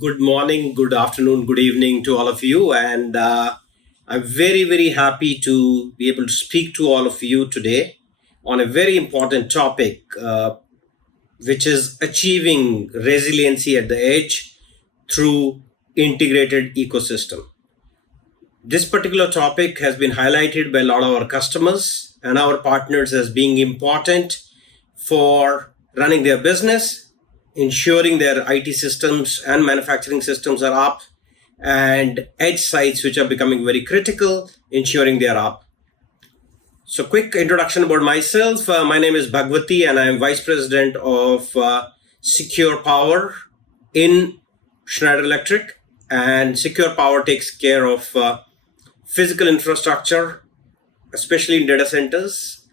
Good morning, good afternoon, good evening to all of you. And I'm very, very happy to be able to speak to all of you today on a very important topic, which is achieving resiliency at the edge through integrated ecosystem. This particular topic has been highlighted by a lot of our customers and our partners as being important for running their business, ensuring their IT systems and manufacturing systems are up, and edge sites which are becoming very critical, ensuring they are up. So quick introduction about myself. My name is Bhagwati and I am Vice President of Secure Power in Schneider Electric. And Secure Power takes care of physical infrastructure, especially in data centers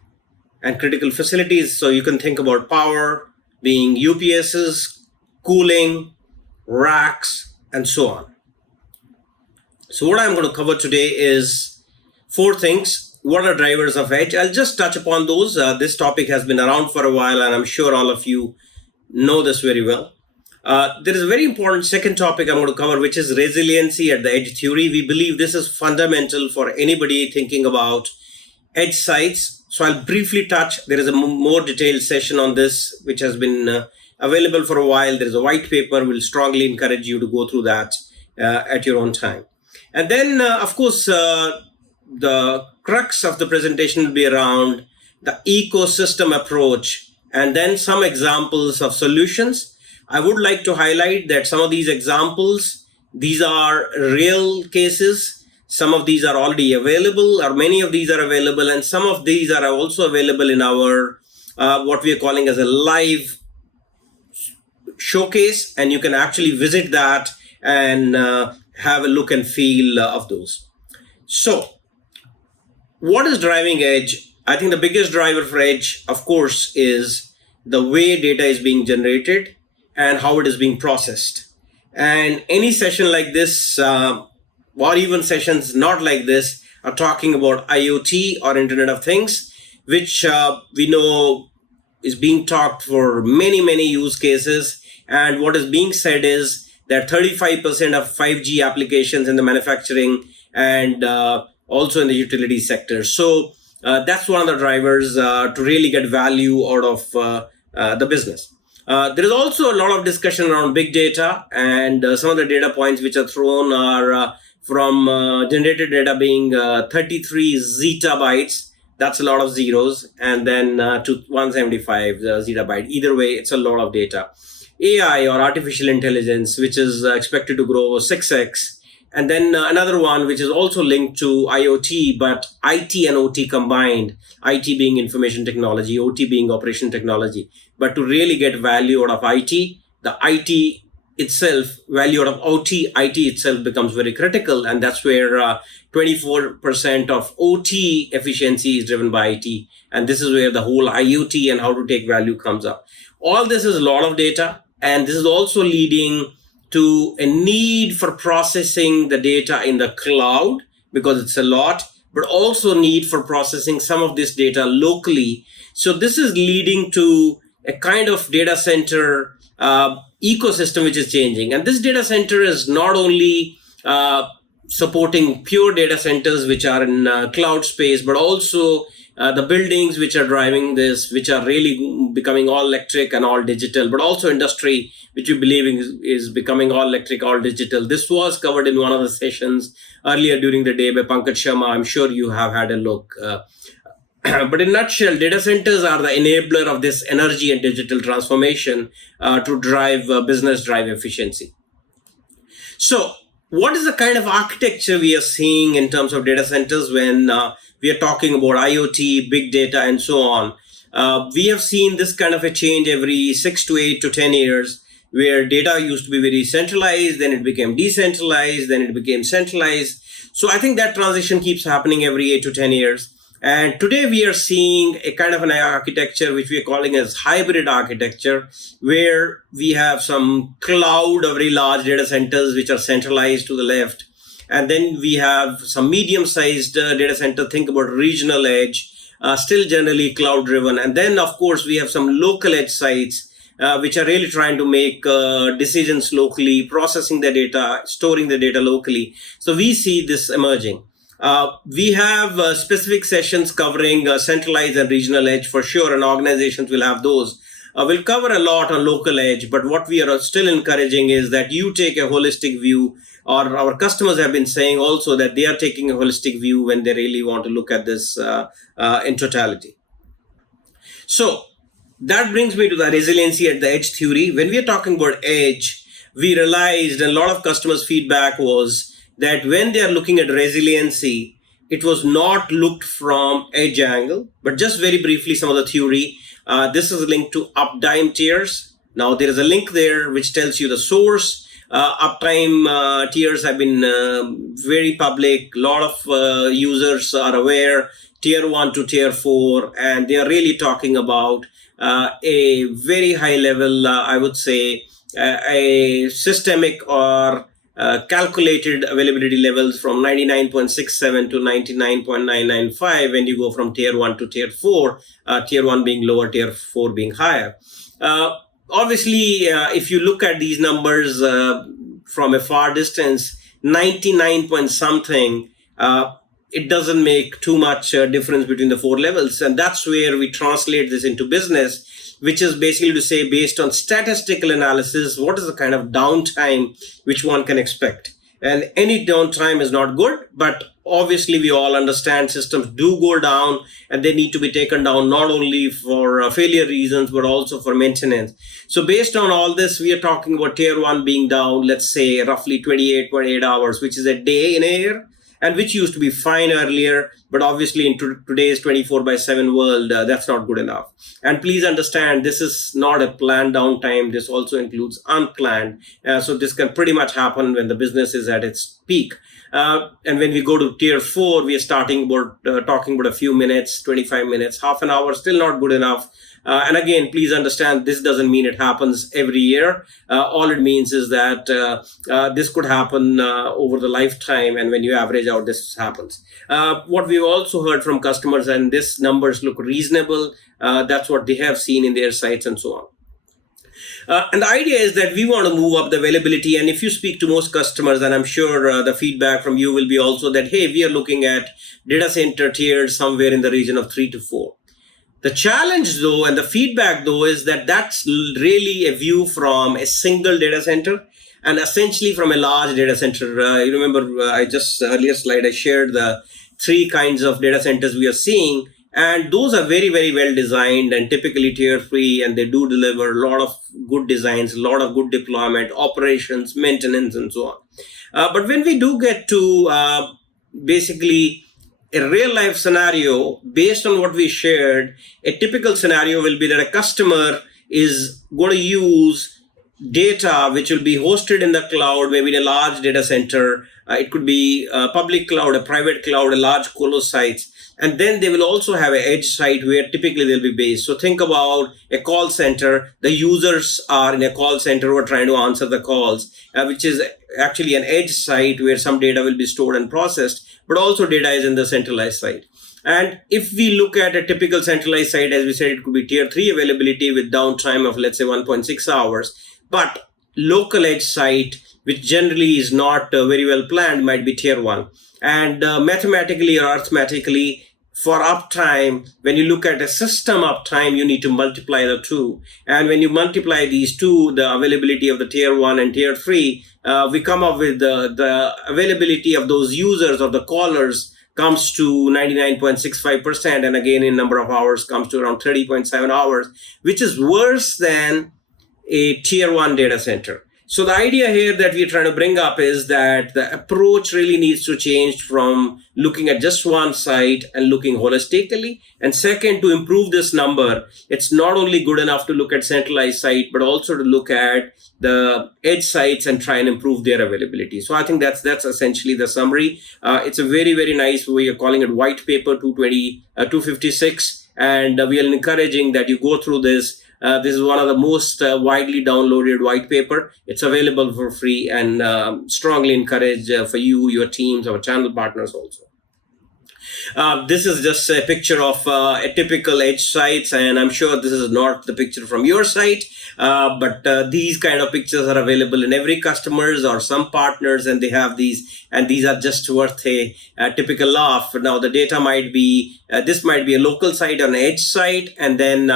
and critical facilities. So you can think about power being UPSs, cooling, racks, and so on. So what I'm going to cover today is 4 things. What are drivers of edge? I'll just touch upon those. This topic has been around for a while, and I'm sure all of you know this very well. There is a very important second topic I'm going to cover, which is resiliency at the edge theory. We believe this is fundamental for anybody thinking about edge sites. So I'll briefly touch. There is a more detailed session on this, which has been available for a while. There is a white paper. We'll strongly encourage you to go through that at your own time. And then, of course, the crux of the presentation will be around the ecosystem approach and then some examples of solutions. I would like to highlight that some of these examples, these are real cases. Some of these are already available, or many of these are available, and some of these are also available in our what we are calling as a live showcase, and you can actually visit that and have a look and feel of those. So, what is driving edge? I think the biggest driver for edge, of course, is the way data is being generated and how it is being processed. And any session like this, or even sessions not like this, are talking about IoT or Internet of Things, which we know is being talked for many, many use cases. And what is being said is that 35% of 5G applications in the manufacturing and also in the utility sector. So that's one of the drivers to really get value out of the business. There is also a lot of discussion around big data, and some of the data points which are thrown are from generated data being 33 zettabytes. That's a lot of zeros, and then to 175 zettabyte. Either way, it's a lot of data. AI or artificial intelligence, which is expected to grow 6x. And then another one, which is also linked to IoT, but IT and OT combined, IT being information technology, OT being operation technology. But to really get value out of IT, the IT itself, value out of OT, IT itself becomes very critical. And that's where 24% of OT efficiency is driven by IT. And this is where the whole IoT and how to take value comes up. All this is a lot of data. And this is also leading to a need for processing the data in the cloud, because it's a lot, but also need for processing some of this data locally. So this is leading to a kind of data center ecosystem which is changing. And this data center is not only supporting pure data centers which are in cloud space, but also the buildings which are driving this, which are really becoming all electric and all digital, but also industry, which we believe is becoming all electric, all digital. This was covered in one of the sessions earlier during the day by Pankaj Sharma. I'm sure you have had a look. But in a nutshell, data centers are the enabler of this energy and digital transformation to drive business, drive efficiency. So what is the kind of architecture we are seeing in terms of data centers when we are talking about IoT, big data, and so on? We have seen this kind of a change every 6 to 8 to 10 years, where data used to be very centralized, then it became decentralized, then it became centralized. So I think that transition keeps happening every 8 to 10 years. And today we are seeing a kind of an architecture which we are calling as hybrid architecture, where we have some cloud or very large data centers which are centralized to the left. And then we have some medium-sized data center, think about regional edge, still generally cloud-driven. And then, of course, we have some local edge sites which are really trying to make decisions locally, processing the data, storing the data locally. So we see this emerging. We have specific sessions covering centralized and regional edge for sure, and organizations will have those. We'll cover a lot on local edge, but what we are still encouraging is that you take a holistic view, or our customers have been saying also that they are taking a holistic view when they really want to look at this in totality. So that brings me to the resiliency at the edge theory. When we are talking about edge, we realized, and a lot of customers' feedback was that when they are looking at resiliency, it was not looked from edge angle, but just very briefly, some of the theory. This is linked to uptime tiers. Now there is a link there which tells you the source. Uptime tiers have been very public. A lot of users are aware, tier 1 to tier 4, and they are really talking about a very high level, I would say, a systemic or calculated availability levels from 99.67 to 99.995 when you go from tier 1 to tier 4, tier 1 being lower, tier 4 being higher. Obviously, if you look at these numbers from a far distance, 99 point something, it doesn't make too much difference between the 4 levels. And that's where we translate this into business, which is basically to say, based on statistical analysis, what is the kind of downtime which one can expect? And any downtime is not good, but obviously we all understand systems do go down and they need to be taken down not only for failure reasons, but also for maintenance. So based on all this, we are talking about tier 1 being down, let's say roughly 28.8 hours, which is a day in a year, and which used to be fine earlier, but obviously in today's 24/7 world, that's not good enough. And please understand, this is not a planned downtime. This also includes unplanned. So this can pretty much happen when the business is at its peak. And when we go to tier 4, we are talking about a few minutes, 25 minutes, half an hour, still not good enough. And again, please understand, this doesn't mean it happens every year. All it means is that this could happen over the lifetime, and when you average out, this happens. What we've also heard from customers, and these numbers look reasonable, that's what they have seen in their sites and so on. And the idea is that we want to move up the availability. And if you speak to most customers, and I'm sure the feedback from you will be also that, hey, we are looking at data center tiers somewhere in the region of 3 to 4. The challenge, though, and the feedback, though, is that that's really a view from a single data center and essentially from a large data center. You remember, I just earlier slide, I shared the 3 kinds of data centers we are seeing. And those are very, very well designed and typically tier 3, and they do deliver a lot of good designs, a lot of good deployment, operations, maintenance, and so on. But when we do get to basically a real life scenario, based on what we shared, a typical scenario will be that a customer is going to use data which will be hosted in the cloud, maybe in a large data center. It could be a public cloud, a private cloud, a large colo sites. And then they will also have an edge site where typically they'll be based. So think about a call center. The users are in a call center who are trying to answer the calls, which is actually an edge site where some data will be stored and processed, but also data is in the centralized site. And if we look at a typical centralized site, as we said, it could be tier 3 availability with downtime of, let's say, 1.6 hours. But local edge site, which generally is not very well planned, might be tier 1. And mathematically or arithmetically, for uptime, when you look at a system uptime, you need to multiply the 2. And when you multiply these 2, the availability of the tier 1 and tier 3, we come up with the availability of those users or the callers comes to 99.65%. And again, in number of hours comes to around 30.7 hours, which is worse than a tier 1 data center. So the idea here that we're trying to bring up is that the approach really needs to change from looking at just one site and looking holistically. And second, to improve this number, it's not only good enough to look at centralized site, but also to look at the edge sites and try and improve their availability. So I think that's essentially the summary. It's a very, very nice, we are calling it white paper 256. And we are encouraging that you go through this. This is one of the most widely downloaded white paper. It's available for free, and strongly encourage for you, your teams, our channel partners also. This is just a picture of a typical edge sites, and I'm sure this is not the picture from your site, but these kind of pictures are available in every customers or some partners, and they have these, and these are just worth a typical laugh. Now the data might be, this might be a local site or an edge site, and then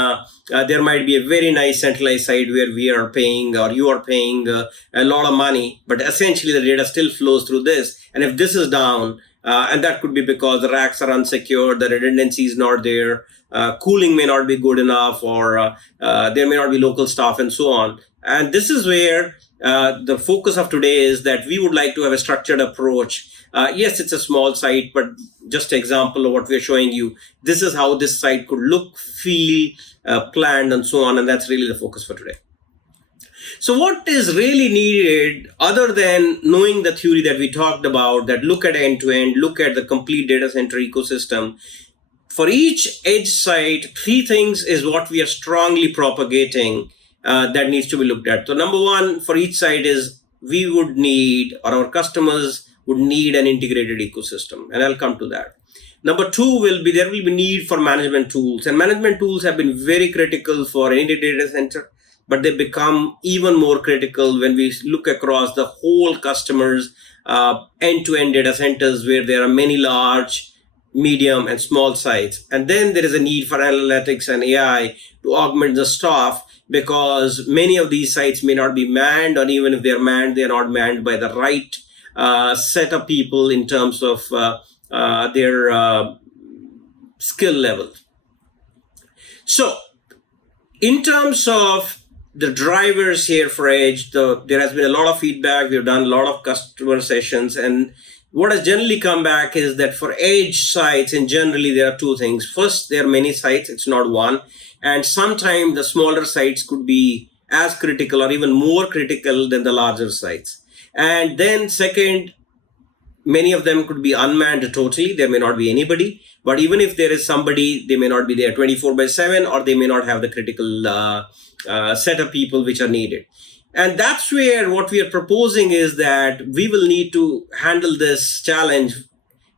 there might be a very nice centralized site where we are paying or you are paying a lot of money, but essentially the data still flows through this. And if this is down, and that could be because the racks are unsecured, the redundancy is not there, cooling may not be good enough, or there may not be local staff and so on. And this is where the focus of today is that we would like to have a structured approach. Yes, it's a small site, but just an example of what we're showing you. This is how this site could look, feel, planned, and so on. And that's really the focus for today. So what is really needed other than knowing the theory that we talked about, that look at end-to-end, look at the complete data center ecosystem. For each edge site, three things is what we are strongly propagating that needs to be looked at. So number one for each site is we would need, or our customers would need, an integrated ecosystem. And I'll come to that. Number two will be, there will be need for management tools. And management tools have been very critical for any data center, but they become even more critical when we look across the whole customers' end-to-end data centers, where there are many large, medium, and small sites. And then there is a need for analytics and AI to augment the staff, because many of these sites may not be manned, or even if they're manned, they're not manned by the right set of people in terms of their skill level. So in terms of the drivers here for Edge, there has been a lot of feedback. We've done a lot of customer sessions, and what has generally come back is that for Edge sites, in generally, there are two things. First, there are many sites, it's not one. And sometimes the smaller sites could be as critical or even more critical than the larger sites. And then second, many of them could be unmanned totally. There may not be anybody. But even if there is somebody, they may not be there 24/7, or they may not have the critical set of people which are needed. And that's where what we are proposing is that we will need to handle this challenge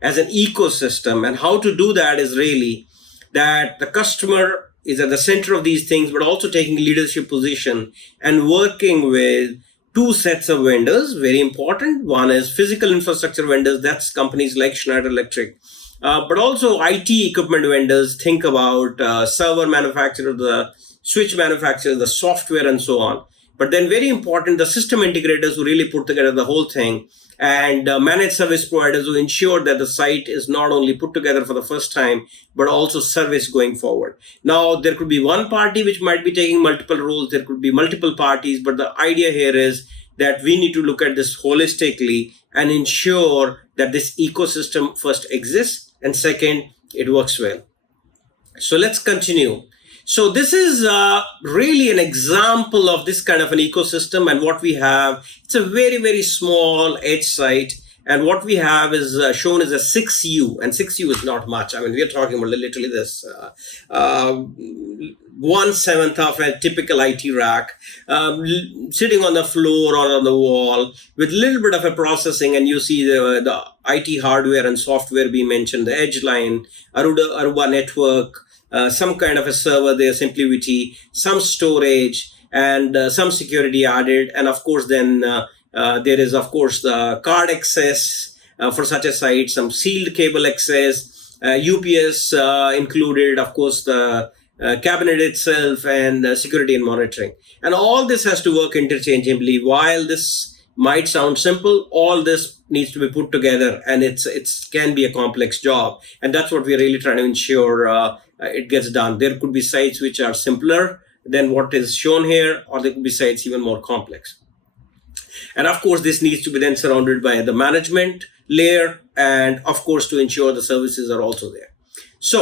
as an ecosystem. And how to do that is really that the customer is at the center of these things, but also taking leadership position and working with two sets of vendors, very important. One is physical infrastructure vendors, that's companies like Schneider Electric, but also IT equipment vendors. Think about server manufacturers, the switch manufacturers, the software, and so on. But then very important, the system integrators who really put together the whole thing, and managed service providers who ensure that the site is not only put together for the first time, but also service going forward. Now, there could be one party which might be taking multiple roles. There could be multiple parties, but the idea here is that we need to look at this holistically and ensure that this ecosystem first exists, and second, it works well. So let's continue. So this is really an example of this kind of an ecosystem, and what we have, it's a very, very small edge site, and what we have is shown as a 6U, and 6U is not much. I mean, we are talking about literally this 1/7 of a typical IT rack sitting on the floor or on the wall with a little bit of a processing, and you see the IT hardware and software being mentioned, the edge line, Aruba network, some kind of a server there, SimpliVity, some storage, and some security added. And of course, then there is, of course, the card access for such a site, some sealed cable access, UPS included, of course, the cabinet itself, and security and monitoring. And all this has to work interchangeably. While this might sound simple, all this needs to be put together, and it can be a complex job. And that's what we're really trying to ensure it gets done. There could be sites which are simpler than what is shown here, or there could be sites even more complex. And of course, this needs to be then surrounded by the management layer, and of course, to ensure the services are also there. So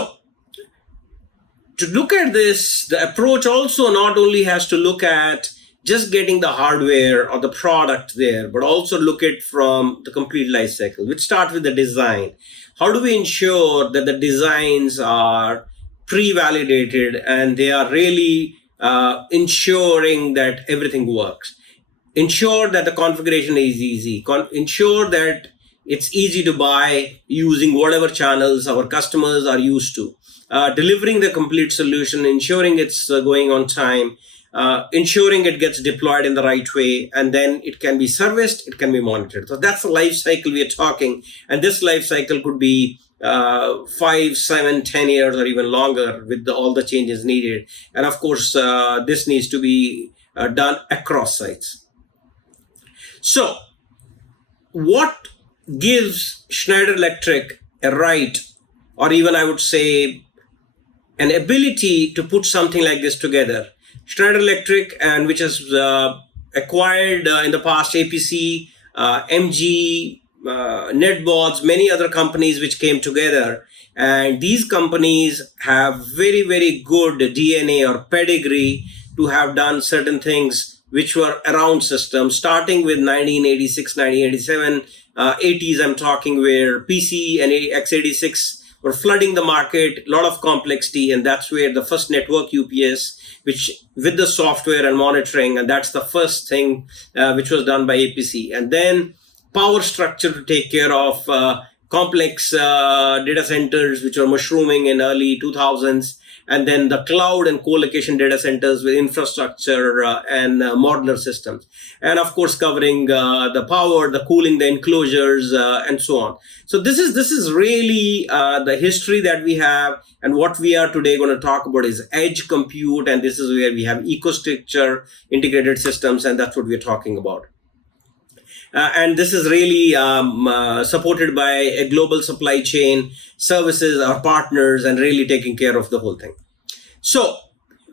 to look at this, the approach also not only has to look at just getting the hardware or the product there, but also look at from the complete life cycle, which starts with the design. How do we ensure that the designs are pre-validated and they are really ensuring that everything works? Ensure that the configuration is easy. Ensure that It's easy to buy using whatever channels our customers are used to. Delivering the complete solution, ensuring it's going on time, ensuring it gets deployed in the right way, and then it can be serviced, it can be monitored. So that's the life cycle we are talking. And this life cycle could be 5, 7, 10 years or even longer with all the changes needed. And of course, this needs to be done across sites. So what gives Schneider Electric a right, or even I would say an ability to put something like this together? Schneider Electric, and which has acquired in the past APC, MG, NetBots, many other companies which came together. And these companies have very, very good DNA or pedigree to have done certain things which were around systems, starting with 1986, 1987, 80s I'm talking, where PC and x86 were flooding the market, a lot of complexity, and that's where the first network UPS, which with the software and monitoring, and that's the first thing which was done by APC. And then power structure to take care of complex data centers, which were mushrooming in early 2000s. And then the cloud and co-location data centers with infrastructure and modular systems. And of course, covering the power, the cooling, the enclosures, and so on. So this is really the history that we have. And what we are today going to talk about is edge compute. And this is where we have EcoStruxure integrated systems. And that's what we're talking about. And this is really supported by a global supply chain, services, our partners, and really taking care of the whole thing. So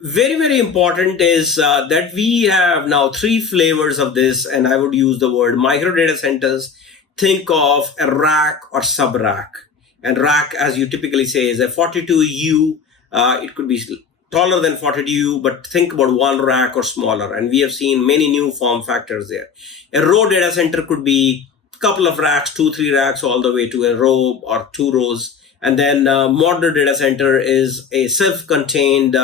very, very important is that we have now 3 flavors of this, and I would use the word micro data centers. Think of a rack or sub-rack. And rack, as you typically say, is a 42U. It could be taller than 42U, but think about one rack or smaller. And we have seen many new form factors there. A row data center could be a couple of racks, 2, 3 racks, all the way to a row or 2 rows. And then modular data center is a self-contained,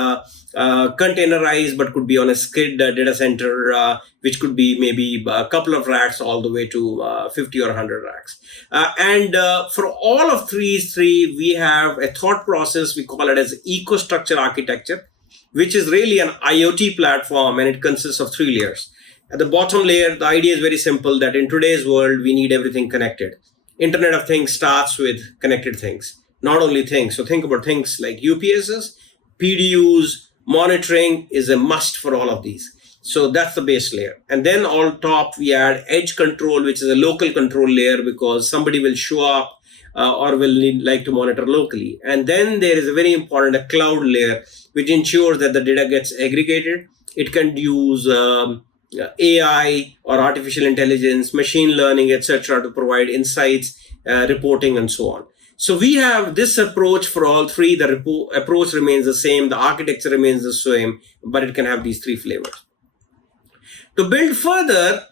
containerized, but could be on a skid data center, which could be maybe a couple of racks all the way to 50 or 100 racks. And for all of these 3, we have a thought process. We call it as EcoStruxure architecture, which is really an IoT platform, and it consists of 3 layers. At the bottom layer, the idea is very simple, that in today's world, we need everything connected. Internet of Things starts with connected things, not only things. So think about things like UPSs, PDUs, monitoring is a must for all of these. So that's the base layer. And then on top, we add edge control, which is a local control layer, because somebody will show up or will like to monitor locally. And then there is a very important a cloud layer, which ensures that the data gets aggregated. It can use AI or artificial intelligence, machine learning, etc., to provide insights, reporting, and so on. So we have this approach for all 3. The approach remains the same. The architecture remains the same, but it can have these 3 flavors. To build further,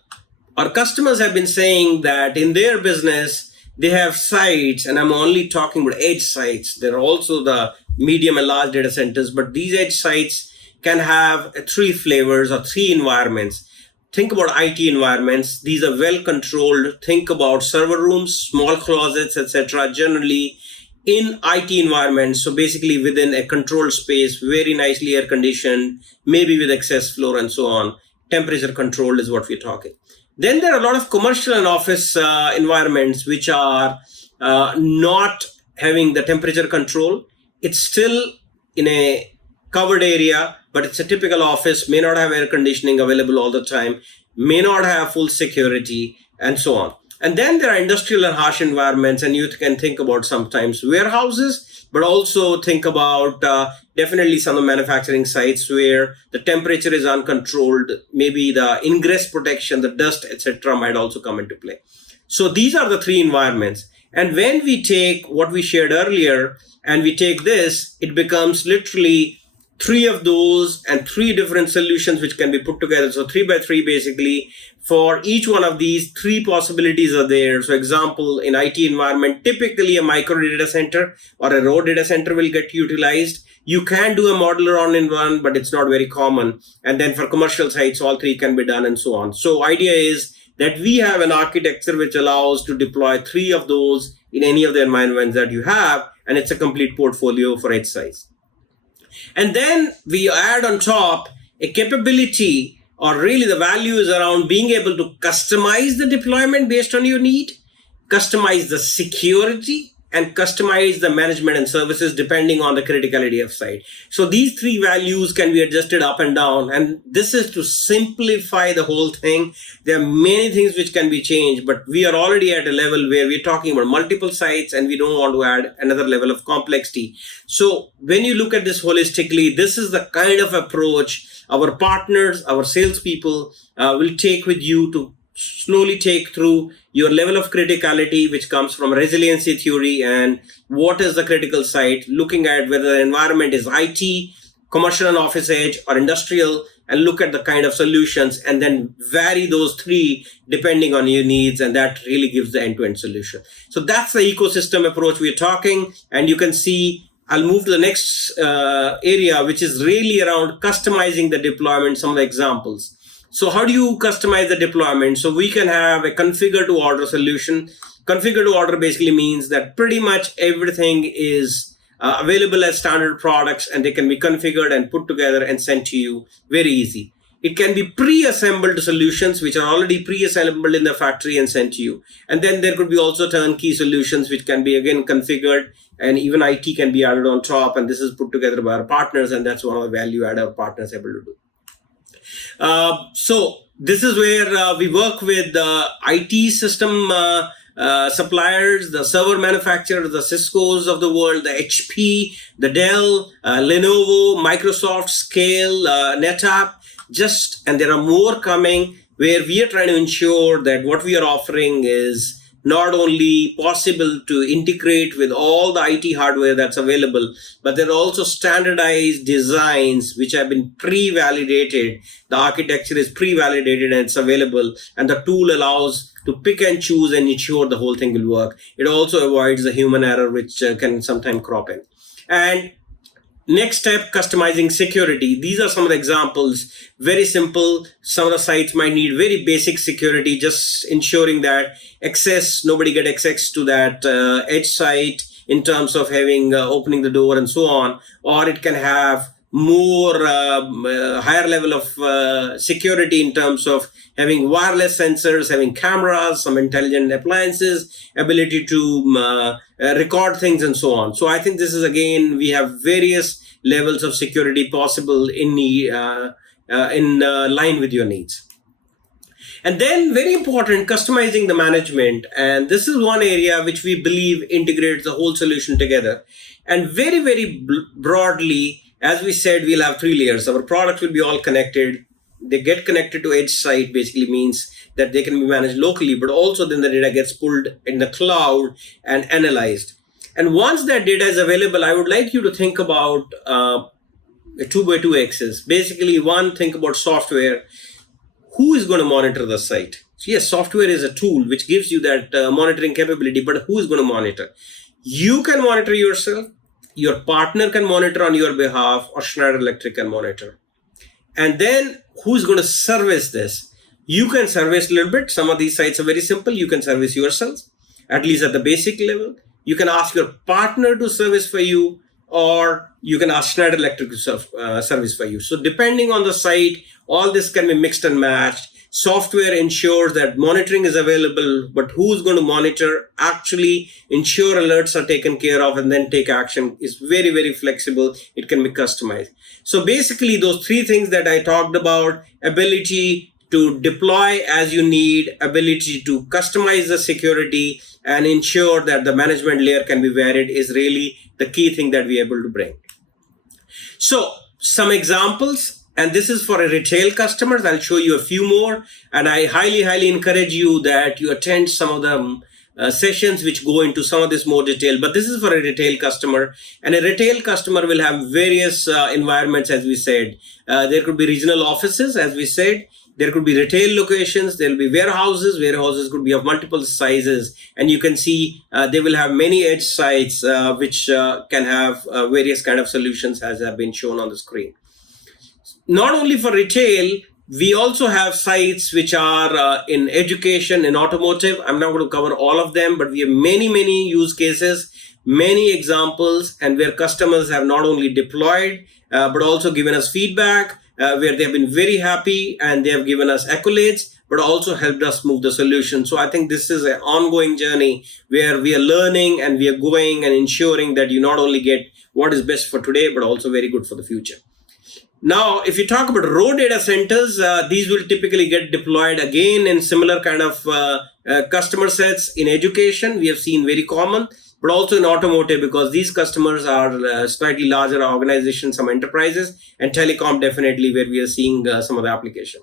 our customers have been saying that in their business, they have sites, and I'm only talking about edge sites. There are also the medium and large data centers, but these edge sites can have 3 flavors or 3 environments. Think about IT environments. These are well controlled. Think about server rooms, small closets, etc. Generally in IT environments. So basically within a controlled space, very nicely air conditioned, maybe with access floor and so on. Temperature controlled is what we're talking. Then there are a lot of commercial and office environments which are not having the temperature control. It's still in a covered area, but it's a typical office, may not have air conditioning available all the time, may not have full security, and so on. And then there are industrial and harsh environments, and you can think about sometimes warehouses, but also think about definitely some of the manufacturing sites where the temperature is uncontrolled, maybe the ingress protection, the dust, etc. might also come into play. So these are the 3 environments. And when we take what we shared earlier and we take this, it becomes literally 3 of those and 3 different solutions which can be put together. So 3 by 3 basically. For each one of these, 3 possibilities are there. So example, in IT environment, typically a micro data center or a row data center will get utilized. You can do a modular all-in-one, but it's not very common. And then for commercial sites, all 3 can be done and so on. So idea is that we have an architecture which allows to deploy 3 of those in any of the environments that you have, and it's a complete portfolio for edge size. And then we add on top a capability, or really the value is around being able to customize the deployment based on your need, customize the security, and customize the management and services depending on the criticality of site. So these 3 values can be adjusted up and down, and this is to simplify the whole thing. There are many things which can be changed, but we are already at a level where we're talking about multiple sites and we don't want to add another level of complexity. So when you look at this holistically, this is the kind of approach our partners, our salespeople will take with you to slowly take through your level of criticality, which comes from resiliency theory and what is the critical site, looking at whether the environment is IT, commercial and office edge, or industrial, and look at the kind of solutions and then vary those 3 depending on your needs, and that really gives the end-to-end solution. So that's the ecosystem approach we're talking, and you can see I'll move to the next area, which is really around customizing the deployment, some of the examples. So how do you customize the deployment? So we can have a configure to order solution. Configure to order basically means that pretty much everything is available as standard products, and they can be configured and put together and sent to you very easy. It can be pre-assembled solutions which are already pre-assembled in the factory and sent to you. And then there could be also turnkey solutions which can be again configured, and even IT can be added on top, and this is put together by our partners, and that's one of the value add our partners are able to do. So this is where we work with IT system suppliers, the server manufacturers, the Cisco's of the world, the HP, the Dell, Lenovo, Microsoft, Scale, NetApp, and there are more coming, where we are trying to ensure that what we are offering is not only possible to integrate with all the IT hardware that's available, but there are also standardized designs which have been pre-validated. The architecture is pre-validated and it's available, and the tool allows to pick and choose and ensure the whole thing will work. It also avoids the human error which can sometimes crop in. And next step, customizing security. These are some of the examples. Very simple. Some of the sites might need very basic security, just ensuring that nobody get access to that edge site in terms of having opening the door and so on. Or it can have more higher level of security in terms of having wireless sensors, having cameras, some intelligent appliances, ability to record things and so on. So I think this is, again, we have various levels of security possible in line with your needs. And then very important, customizing the management. And this is one area which we believe integrates the whole solution together. And very, very broadly, as we said, we'll have 3 layers. Our products will be all connected. They get connected to edge site, basically means that they can be managed locally, but also then the data gets pulled in the cloud and analyzed. And once that data is available, I would like you to think about a 2x2 axis. Basically, one, think about software. Who is going to monitor the site? So yes, software is a tool which gives you that monitoring capability, but who is going to monitor? You can monitor yourself, your partner can monitor on your behalf, or Schneider Electric can monitor. And then who's going to service this? You can service a little bit. Some of these sites are very simple. You can service yourself, at least at the basic level. You can ask your partner to service for you, or you can ask Schneider Electric to service for you. So depending on the site, all this can be mixed and matched. Software ensures that monitoring is available, but who's going to monitor, actually ensure alerts are taken care of, and then take action is very, very flexible. It can be customized. So basically those 3 things that I talked about: ability to deploy as you need, ability to customize the security, and ensure that the management layer can be varied, is really the key thing that we're able to bring. So some examples. And this is for a retail customers. I'll show you a few more. And I highly, highly encourage you that you attend some of the sessions which go into some of this more detail. But this is for a retail customer. And a retail customer will have various environments, as we said. There could be regional offices, as we said. There could be retail locations. There will be warehouses. Warehouses could be of multiple sizes. And you can see they will have many edge sites which can have various kind of solutions, as have been shown on the screen. Not only for retail, We also have sites which are in education, in automotive. I'm not going to cover all of them, but we have many use cases, many examples, and where customers have not only deployed, but also given us feedback, where they have been very happy and they have given us accolades, but also helped us move the solution. So I think this is an ongoing journey where we are learning and we are going and ensuring that you not only get what is best for today, but also very good for the future. Now, if you talk about raw data centers, these will typically get deployed again in similar kind of customer sets. In education, we have seen very common, but also in automotive, because these customers are slightly larger organizations, some enterprises, and telecom definitely where we are seeing some of the application.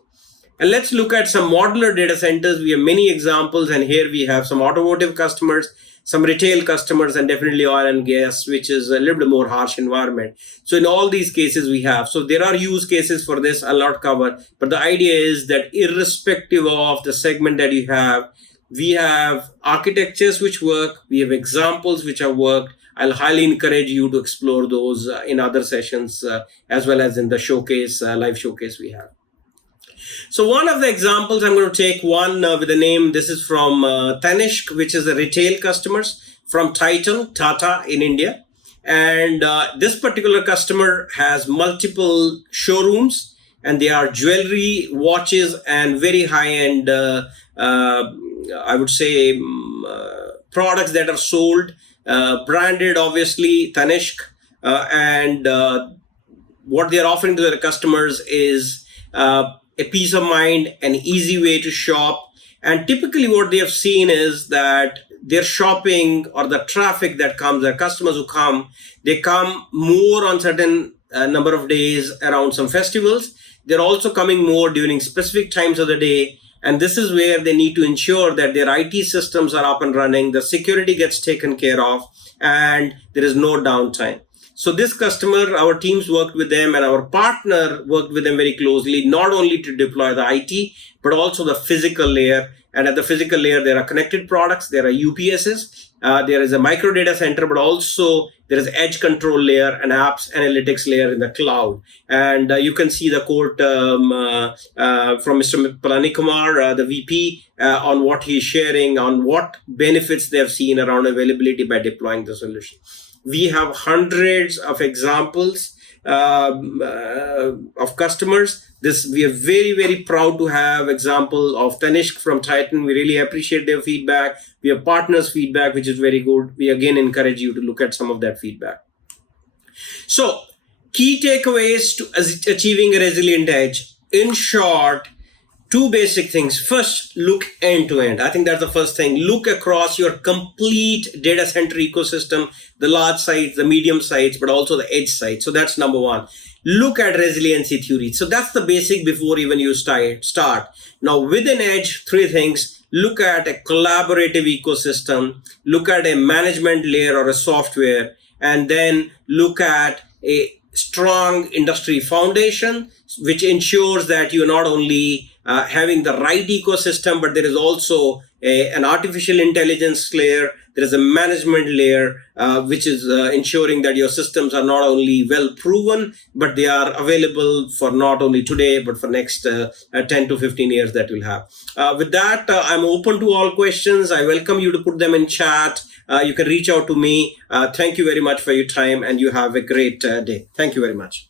And let's look at some modular data centers. We have many examples, and here we have some automotive customers, some retail customers, and definitely oil and gas, which is a little bit more harsh environment. So in all these cases we have. So there are use cases for this, I'll not cover. But the idea is that irrespective of the segment that you have, we have architectures which work, we have examples which have worked. I'll highly encourage you to explore those in other sessions as well as in the showcase, live showcase we have. So one of the examples, I'm going to take one with a name. This is from Tanishq, which is a retail customers from Tata in India. And this particular customer has multiple showrooms, and they are jewelry, watches, and very high-end, I would say, products that are sold, branded, obviously, Tanishq. And what they are offering to their customers is a peace of mind, an easy way to shop. And typically what they have seen is that their shopping or the traffic that comes, their customers who come, they come more on certain number of days around some festivals. They're also coming more during specific times of the day. And this is where they need to ensure that their IT systems are up and running, the security gets taken care of, and there is no downtime. So this customer, our teams worked with them and our partner worked with them very closely, not only to deploy the IT, but also the physical layer. And at the physical layer, there are connected products, there are UPSs, there is a micro data center, but also there is edge control layer and apps analytics layer in the cloud. And you can see the quote from Mr. Palanikumar, the VP, on what he's sharing, on what benefits they have seen around availability by deploying the solution. We have hundreds of examples of customers. We are very proud to have example of Tanishq from Titan. We really appreciate their feedback. We have partners' feedback, which is very good. We again encourage you to look at some of that feedback. So, key takeaways to achieving a resilient edge. In short, two basic things. First, look end to end. I think that's the first thing. Look across your complete data center ecosystem, the large sites, the medium sites, but also the edge sites. So that's number one. Look at resiliency theory. So that's the basic before even you start. Now within edge, three things. Look at a collaborative ecosystem. Look at a management layer or a software. And then look at a strong industry foundation, which ensures that you're not only having the right ecosystem, but there is also an artificial intelligence layer. There is a management layer, which is ensuring that your systems are not only well proven, but they are available for not only today, but for next 10 to 15 years that we'll have. With that, I'm open to all questions. I welcome you to put them in chat. You can reach out to me. Thank you very much for your time, and you have a great day. Thank you very much.